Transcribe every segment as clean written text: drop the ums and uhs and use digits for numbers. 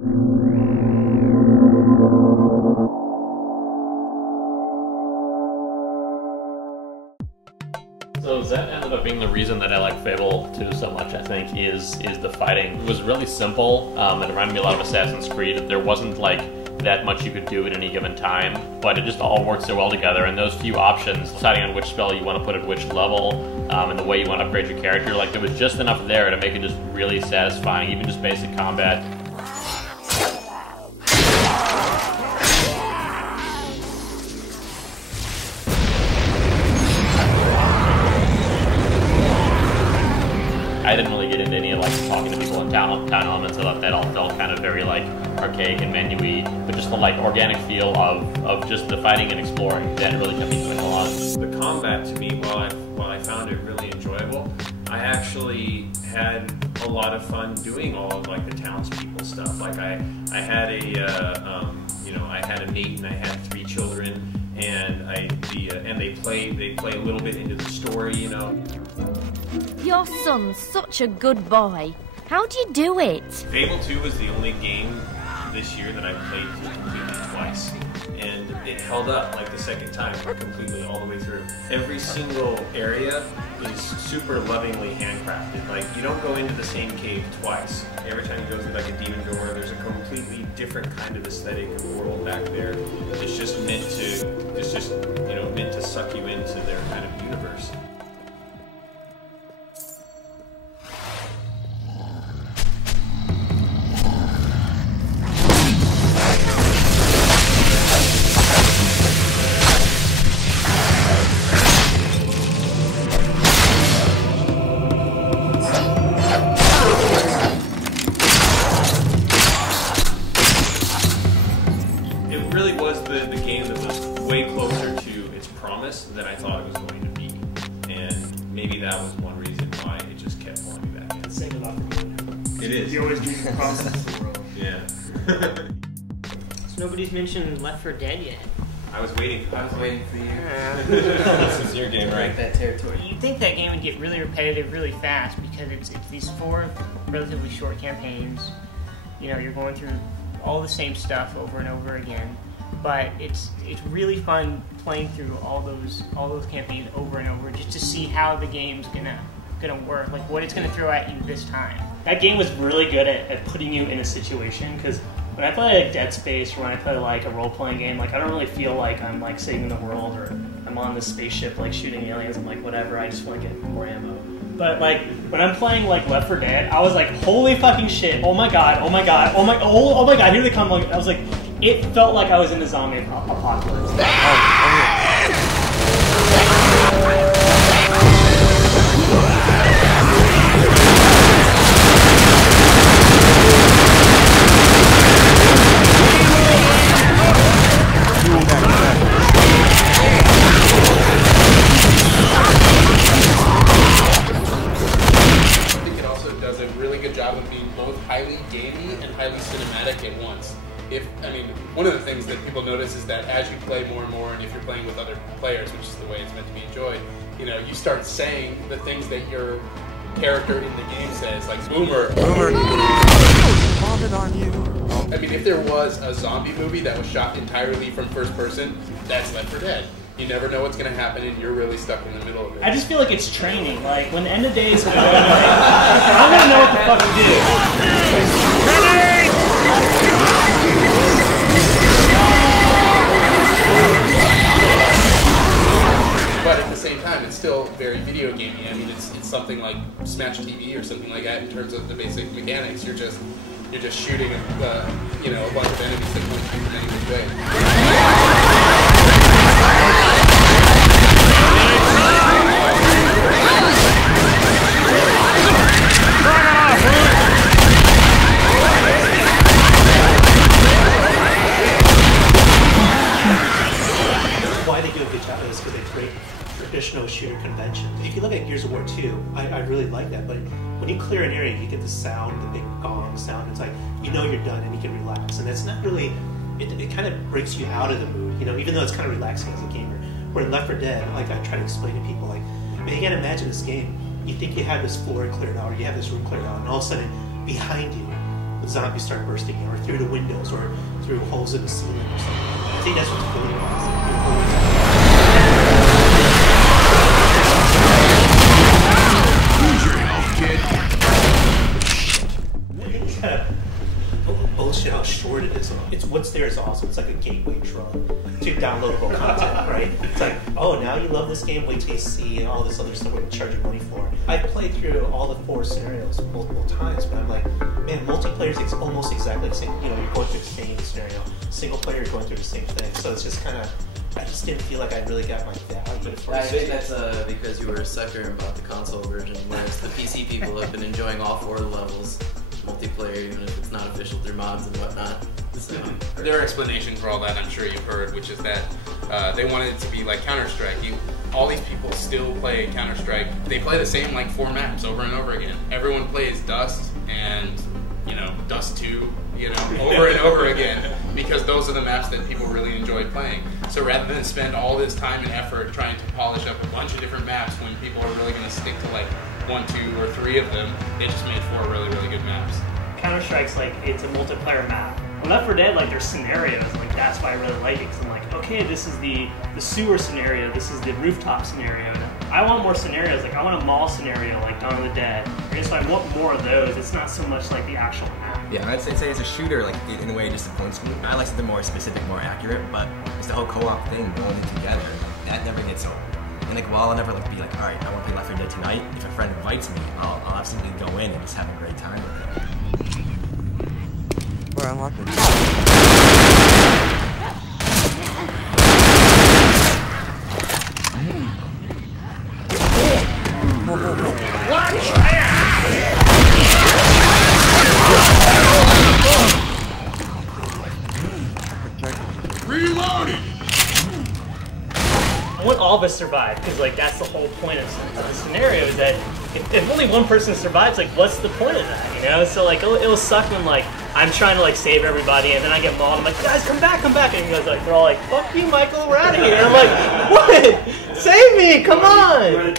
So that ended up being the reason that I like Fable 2 so much, I think, is the fighting. It was really simple. It reminded me a lot of Assassin's Creed. There wasn't like that much you could do at any given time, but it just all worked so well together, and those few options, deciding on which spell you want to put at which level, and the way you want to upgrade your character, like there was just enough there to make it just really satisfying, even just basic combat. I didn't really get into any like talking to people in town elements. I thought that all felt kind of very like archaic and menu-y, but just the like organic feel of just the fighting and exploring that really kept me going along. The combat to me, while I found it really enjoyable, I actually had a lot of fun doing all of like the townspeople stuff. Like I had a I had a mate and I had 3 children, and they play a little bit into the story, you know. Your son's such a good boy. How do you do it? Fable 2 was the only game this year that I played completely twice, and it held up like the second time completely all the way through. Every single area is super lovingly handcrafted. Like, you don't go into the same cave twice. Every time you go through like a demon door, there's a completely different kind of aesthetic of world back there. It's just meant to suck you into their kind of universe. The game that was way closer to its promise than I thought it was going to be, and maybe that was one reason why it just kept pulling me back in. Same about the game. It is. You always do the promises of the world. Yeah. So nobody's mentioned Left 4 Dead yet. I was waiting for you. This is your game, right? That territory. You'd think that game would get really repetitive really fast because it's these 4 relatively short campaigns. You know, you're going through all the same stuff over and over again. But it's really fun playing through all those campaigns over and over just to see how the game's gonna work, like what it's gonna throw at you this time. That game was really good at putting you in a situation, because when I play like Dead Space or when I play like a role-playing game, like I don't really feel like I'm like saving the world or I'm on this spaceship like shooting aliens and like whatever. I just want to get more ammo. But like when I'm playing like Left 4 Dead, I was like, holy fucking shit! Oh my god! Oh my god! Oh my god! Here they come! Like, I was like, it felt like I was in a zombie apocalypse. I think it also does a really good job of being both highly gamey and highly cinematic at once. One of the things that people notice is that as you play more and more, and if you're playing with other players, which is the way it's meant to be enjoyed, you know, you start saying the things that your character in the game says, like boomer. Boomer. On you. I mean, if there was a zombie movie that was shot entirely from first person, that's Left 4 Dead. You never know what's going to happen, and you're really stuck in the middle of it. I just feel like it's training. Like when the end of days go, I'm gonna know what the fuck to do. But at the same time, it's still very video gamey. I mean, it's something like Smash TV or something like that in terms of the basic mechanics. You're just shooting a bunch of enemies that point you from any which way. Why they do a good job is because they create traditional shooter conventions. If you look at Gears of War 2, I really like that, but when you clear an area, you get the sound, the big gong sound. It's like, you know you're done and you can relax. And that's not really, it kind of breaks you out of the mood, you know, even though it's kind of relaxing as a gamer. Where in Left 4 Dead, like I try to explain to people, like, man, you can't imagine this game. You think you have this floor cleared out, or you have this room cleared out, and all of a sudden, behind you, the zombies start bursting in, or through the windows, or through holes in the ceiling or something. I think that's what's really awesome. Use your health, kid. I think it's kind of bullshit how short it is. It's what's there is awesome. It's like a gateway drug to downloadable content, right? It's like, oh, now you love this game. Wait till you see all this other stuff we're gonna charge you money for. I played through all the 4 scenarios multiple times, but I'm like, man, multiplayer is almost exactly the same. You know, you're going through the same scenario. Single player, you're going through the same thing. So it's just kind of, I just didn't feel like I really got my value for I it. think that's because you were a sucker and bought the console version, whereas the PC people have been enjoying all 4 levels multiplayer, even if it's not official through mods and whatnot. So, Their explanation for all that, I'm sure you've heard, which is that they wanted it to be like Counter-Strike. All these people still play Counter-Strike. They play the same like 4 maps over and over again. Everyone plays Dust and, you know, Dust 2, you know, over and over again, because those are the maps that people really enjoy playing. So rather than spend all this time and effort trying to polish up a bunch of different maps when people are really going to stick to like 1, 2, or 3 of them, they just made 4 really, really good maps. Counter-Strike's like, it's a multiplayer map. When Left 4 Dead, like, there's scenarios, like, that's why I really like it, because I'm like, okay, this is the sewer scenario, this is the rooftop scenario. I want more scenarios, like, I want a mall scenario, like Dawn of the Dead. And so I want more of those. It's not so much like the actual map. Yeah, I'd say as a shooter, like, in a way it disappoints me. I like something more specific, more accurate, but it's the whole co-op thing going in together. That never gets old. And like, well, I'll never like be like, all right, I want to play Left 4 Dead tonight. If a friend invites me, I'll absolutely go in and just have a great time with them. We're unlocking. Reloading! I want all of us to survive, because like that's the whole point of the scenario, is that if only one person survives, like what's the point of that, you know? So like it'll suck when like I'm trying to like save everybody and then I get mauled. I'm like, guys, come back, and you guys like they're all like, fuck you, Michael, we're out of here. And I'm like, what? Save me, come on!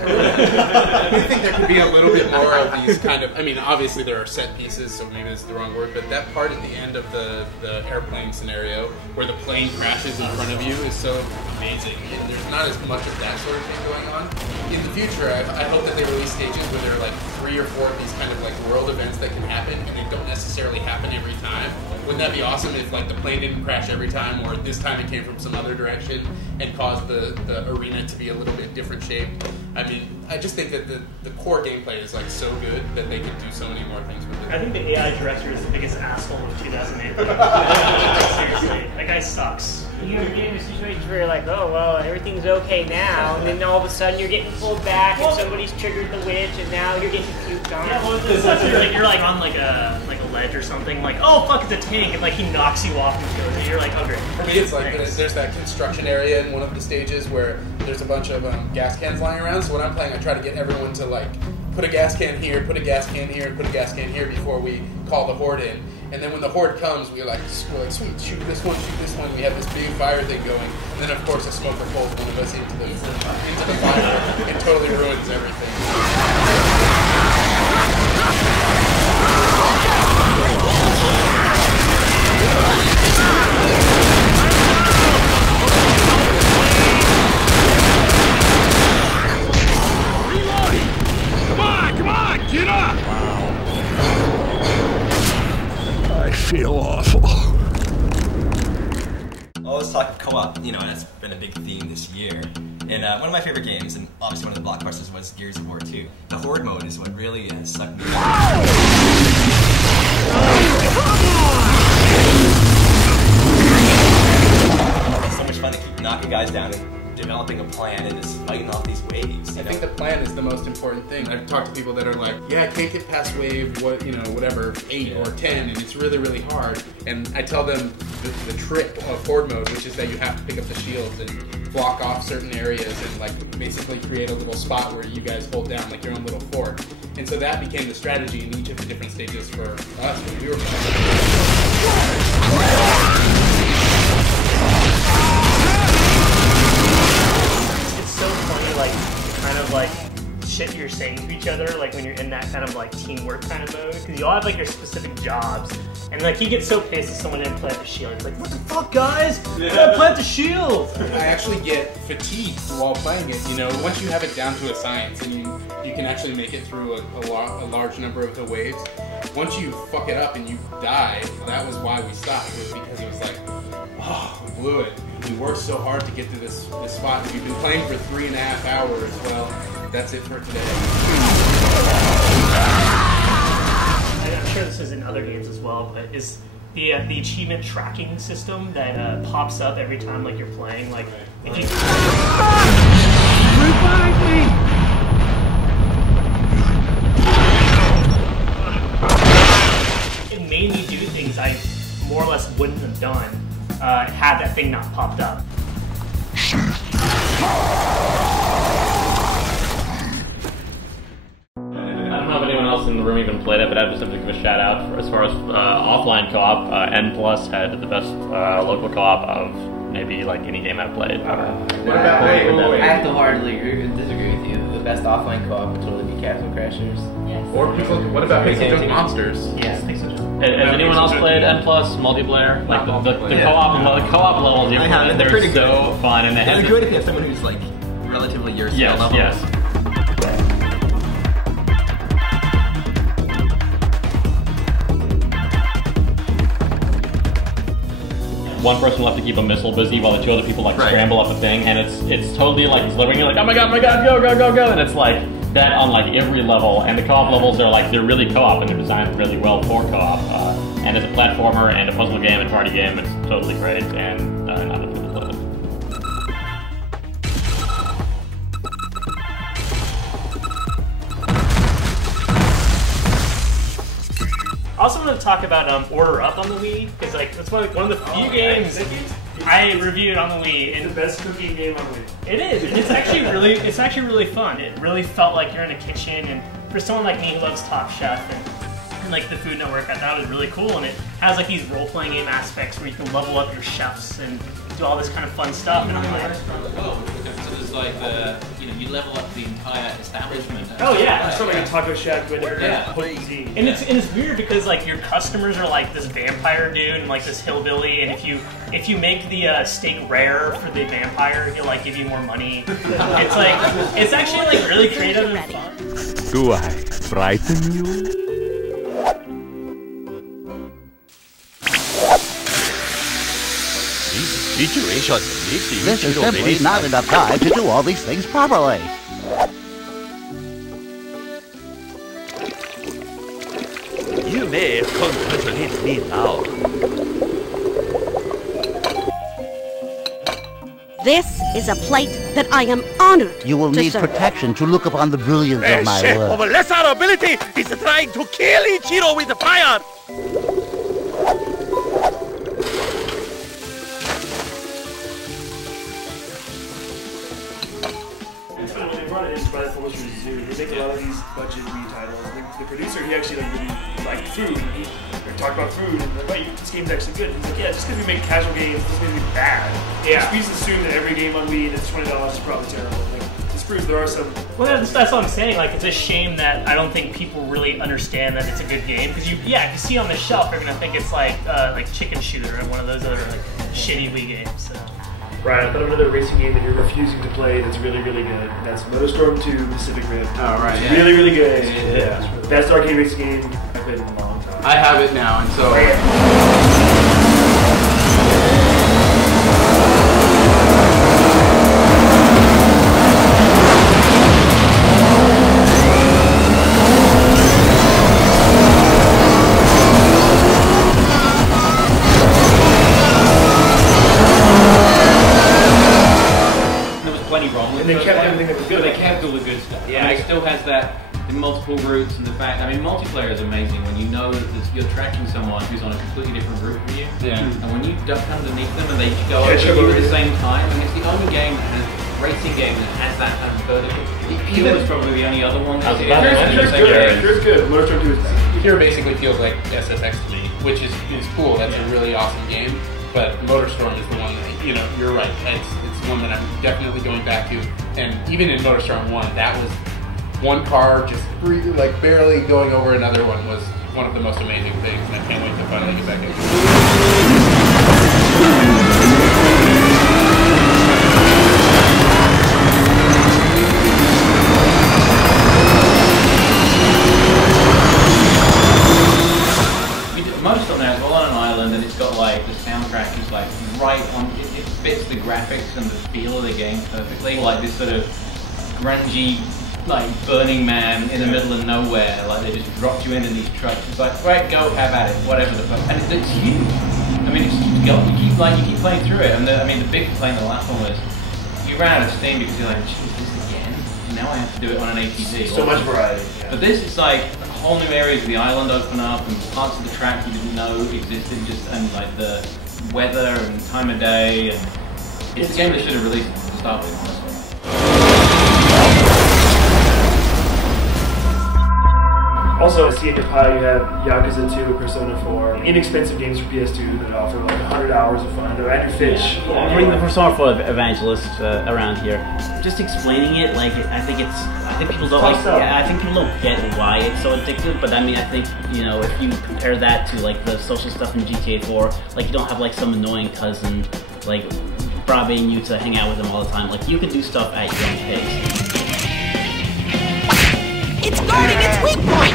I think there could be a little bit more of these kind of, I mean, obviously there are set pieces, so maybe that's the wrong word, but that part at the end of the airplane scenario where the plane crashes in front of you is so amazing. And there's not as much of that sort of thing going on. In the future, I hope that they release stages where there are like 3 or 4 of these kind of like world events that can happen, and they don't necessarily happen every time. Wouldn't that be awesome if like the plane didn't crash every time, or this time it came from some other direction and caused the arena to be a little bit different shape? I mean, I just think that the core gameplay is like so good that they could do so many more things with it. I think the AI director is the biggest asshole of 2008. Seriously, that guy sucks. You're in a situation where you're like, oh, well, everything's okay now, and then all of a sudden you're getting pulled back, and somebody's triggered the witch, and now you're getting puked on. Yeah, well, it's like you're like on like a ledge or something, like, oh fuck, it's a tank, and like he knocks you off and kills you. You're like, oh great. For me, it's like there's that construction area in one of the stages where there's a bunch of gas cans lying around. So when I'm playing, I try to get everyone to like put a gas can here, put a gas can here, and put a gas can here before we call the horde in. And then when the horde comes, we're like, sweet, shoot this one. We have this big fire thing going. And then of course a smoker pulls one of us into the fire and totally ruins everything. Come on, get up! I feel awful. All this talk of co-op, you know, that's been a big theme this year. And one of my favorite games, and obviously one of the blockbusters, was Gears of War 2. The Horde mode is what really has sucked me in. It's so much fun to keep knocking guys down and developing a plan and just fighting off these waves. I think the plan is the most important thing. I've talked to people that are like, yeah, I can't get past wave, whatever, 8 or 10, and it's really, really hard. And I tell them the trick of horde mode, which is that you have to pick up the shields and block off certain areas and like basically create a little spot where you guys hold down like your own little fort. And so that became the strategy in each of the different stages for us when we were playing. So funny, like, kind of like shit you're saying to each other, like when you're in that kind of like teamwork kind of mode, because you all have like your specific jobs, and like he gets so pissed if someone didn't plant the shield. He's like, "What the fuck, guys? You gotta plant the shield." I actually get fatigued while playing it. You know, once you have it down to a science and you can actually make it through a large number of the waves. Once you fuck it up and you die, that was why we stopped. Was because it was like, oh, we blew it. We worked so hard to get to this spot. We've been playing for 3.5 hours. Well, that's it for today. And I'm sure this is in other games as well, but is the achievement tracking system that pops up every time like you're playing, like if you revive me. It made me do things I more or less wouldn't have done had that thing not popped up. I don't know if anyone else in the room even played it, but I just have to give a shout out for, as far as offline co-op. N Plus had the best local co-op of maybe like any game I've played. What about I have to hardly disagree with you. The best offline co-op would totally be Castle Crashers. Yes. Or people, what about Pixel Junk Monsters? Yes, Pixel Junk. Has anyone else played N Plus multiplayer? Like the co-op levels, they're pretty so fun, and It's good if you have someone who's like relatively your skill yes, level. yes. One person will have to keep a missile busy while the two other people like scramble up a thing, and it's totally like it's delivering. You're like, oh my god, go, go, go, go, and it's like that on like every level. And the co-op levels are like they're really co-op and they're designed really well for co-op. And as a platformer and a puzzle game and party game, it's totally great. And not a people play it. I also want to talk about Order Up on the Wii, because like that's one of the few games I reviewed on the Wii. And The best cooking game on Wii. it is, and it's actually really fun. It really felt like you're in a kitchen, and for someone like me who loves Top Chef and like the Food Network, I thought it was really cool. And it has like these role-playing game aspects where you can level up your chefs and do all this kind of fun stuff. And I'm like, So there's like you level up the entire establishment. oh yeah, It's not like a taco shack with cuisine. and it's weird because like your customers are like this vampire dude and like this hillbilly, and if you make the steak rare for the vampire, he'll like give you more money. It's actually like really creative and fun. Do I frighten you? This is simply not enough time to do all these things properly. You may congratulate me now. This is a plate that I am honored You will to need serve. protection to look upon the brilliance of my Chef work. of lesser ability is trying to kill Ichiro with fire. It's funny, when they brought it in by the Publishers Zoo, they make a lot of these budget Wii titles. The producer, he actually like really liked food, and he talked about food, and like, wait, this game's actually good. He's like, yeah, just because we make casual games doesn't mean it's bad. Yeah. We just assume that every game on Wii that's $20 is probably terrible. Like, this proves there are some. Well, that's what I'm saying. Like, it's a shame that I don't think people really understand that it's a good game. Because if you see it on the shelf, you're gonna think it's like Chicken Shooter and one of those other like shitty Wii games. So. Right, I thought of another racing game that you're refusing to play that's really, really good. And that's MotorStorm 2 Pacific Rim. Oh, right, It's yeah. really, really good. Yeah. Best arcade racing game I've played in a long time. I have it now, and so. There was plenty wrong with And they it. kept everything that was good. But they kept all the good stuff. Yeah. And it still has that the multiple routes and the fact. I mean, multiplayer is amazing when you know that you're tracking someone who's on a completely different route from you. Yeah. And when you duck underneath them and they go Yeah, over sure, you but at the same time, and it's the only game that has racing game that has that kind of vertical. Even is probably the only other one. That's That's about it. Here's good. Here's good. MotorStorm 2 is bad. Here basically feels like SSX to me, which is cool. That's a really awesome game. But MotorStorm is the one that, you're right. It's one that I'm definitely going back to. And even in MotorStorm 1, that was one car just like barely going over another one was one of the most amazing things, and I can't wait to finally get back into it. Most of them, it's all on an island, and it's got like the soundtrack is like right on. It fits the graphics and the feel of the game perfectly. Like this sort of grungy, like Burning Man in the middle of nowhere. Like they just dropped you into these trucks. It's like, right, go, have at it, whatever the fuck. And it's huge. I mean, you keep playing through it. And the big complaint of the last one was you ran out of steam because you're like, geez, this again. And now I have to do it on an ATV. So much variety. Yeah. But this is like whole new areas of the island open up, and parts of the track you didn't know existed, and like the weather and time of day, and it's a game that should have released to start with, honestly. Also, I see in your pile you have Yakuza 2, Persona 4, inexpensive games for PS2 that offer like 100 hours of fun. They're at your fish. Yeah. Bring the Persona 4 evangelist around here. Just explaining it, like I think people don't like. Yeah, I think people don't get why it's so addictive. But I mean, I think if you compare that to like the social stuff in GTA 4, like you don't have like some annoying cousin like bribing you to hang out with them all the time. Like you can do stuff at your own pace. It's guarding its weak point!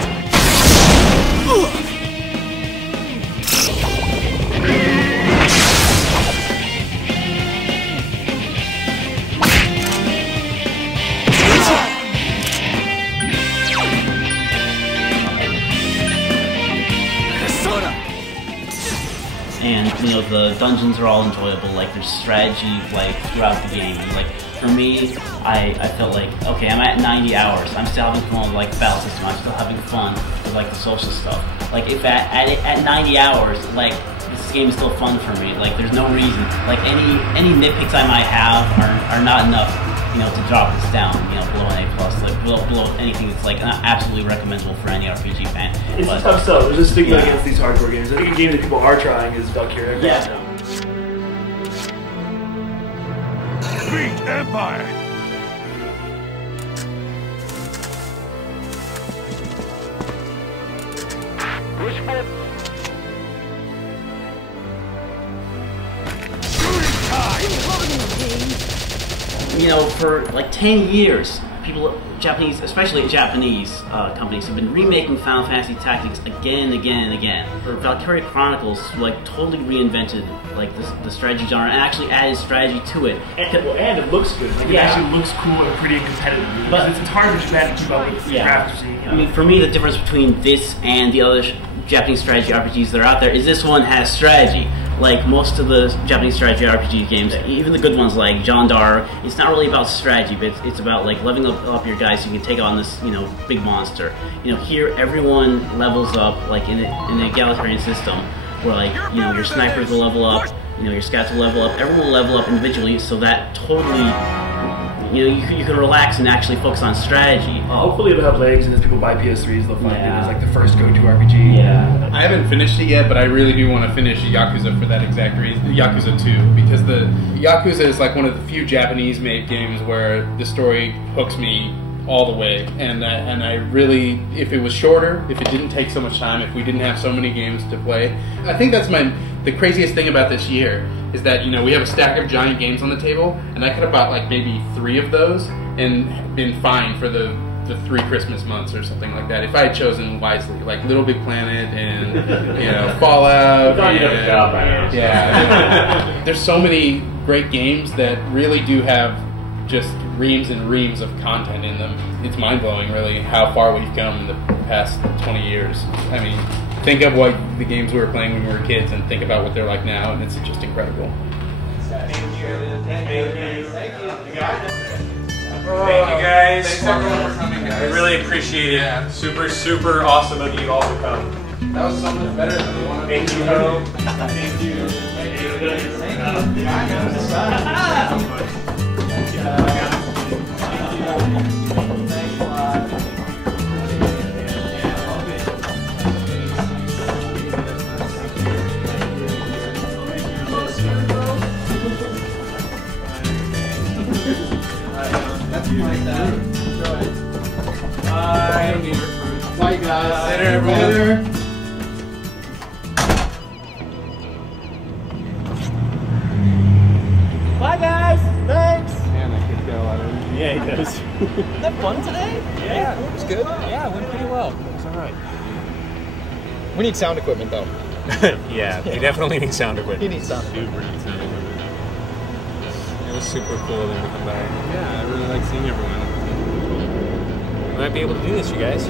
And the dungeons are all enjoyable. Like there's strategy like throughout the game. And, like for me, I felt like okay, I'm at 90 hours. I'm still having fun with like the battle system. I'm still having fun with like the social stuff. Like if at 90 hours, like this game is still fun for me. Like there's no reason. Like any nitpicks I might have are not enough, to drop this down, below an A+, like below anything that's like not absolutely recommendable for any RPG fan. It's a tough sell. There's a stigma against these hardcore games. I think a game that people are trying is Valkyria. Yeah. Beat Empire! For like 10 years, especially Japanese companies, have been remaking Final Fantasy Tactics again and again and again. Valkyria Chronicles like totally reinvented like the strategy genre and actually added strategy to it. And it looks good. Like, it actually looks cool and pretty and competitive. But it's hard for Japan to keep up with crafters. I mean, for me, the difference between this and the other Japanese strategy RPGs that are out there is this one has strategy. Like most of the Japanese strategy RPG games, even the good ones like John Dar, it's not really about strategy, but it's about like leveling up your guys so you can take on this big monster. Here everyone levels up like in the egalitarian system, where like your snipers will level up, your scouts will level up, everyone will level up individually, so that totally you can relax and actually focus on strategy. Hopefully it'll have legs, and as people buy PS3s, they'll find it as like the first go-to RPG. Yeah. I haven't finished it yet, but I really do want to finish Yakuza for that exact reason. Yakuza 2, because the Yakuza is like one of the few Japanese-made games where the story hooks me all the way, and I really, if it was shorter, if it didn't take so much time, if we didn't have so many games to play, I think that's the craziest thing about this year is that we have a stack of giant games on the table, and I could have bought like maybe 3 of those and been fine for the 3 Christmas months or something like that if I had chosen wisely, like Little Big Planet and Fallout. There's so many great games that really do have just reams and reams of content in them. It's mind-blowing, really, how far we've come in the past 20 years. I mean, think of what the games we were playing when we were kids and think about what they're like now, and it's just incredible. Thank you. Thank you guys. Thanks everyone for coming, guys. I really appreciate it. Yeah. Super, super awesome of you all to come. That was so much better than the one. Thank you, Ho. Thank you. That's like that. Enjoy. sir. Bye, guys. Thanks. Man, that kid's got a lot of energy. Yeah, he does. Isn't that fun today? Yeah, it was good. Yeah, it went pretty well. It was all right. We need sound equipment, though. Yeah, we definitely need sound equipment. He needs sound Super need sound equipment. It was super cool of them to come by. Yeah, I really like seeing everyone. We might be able to do this, you guys.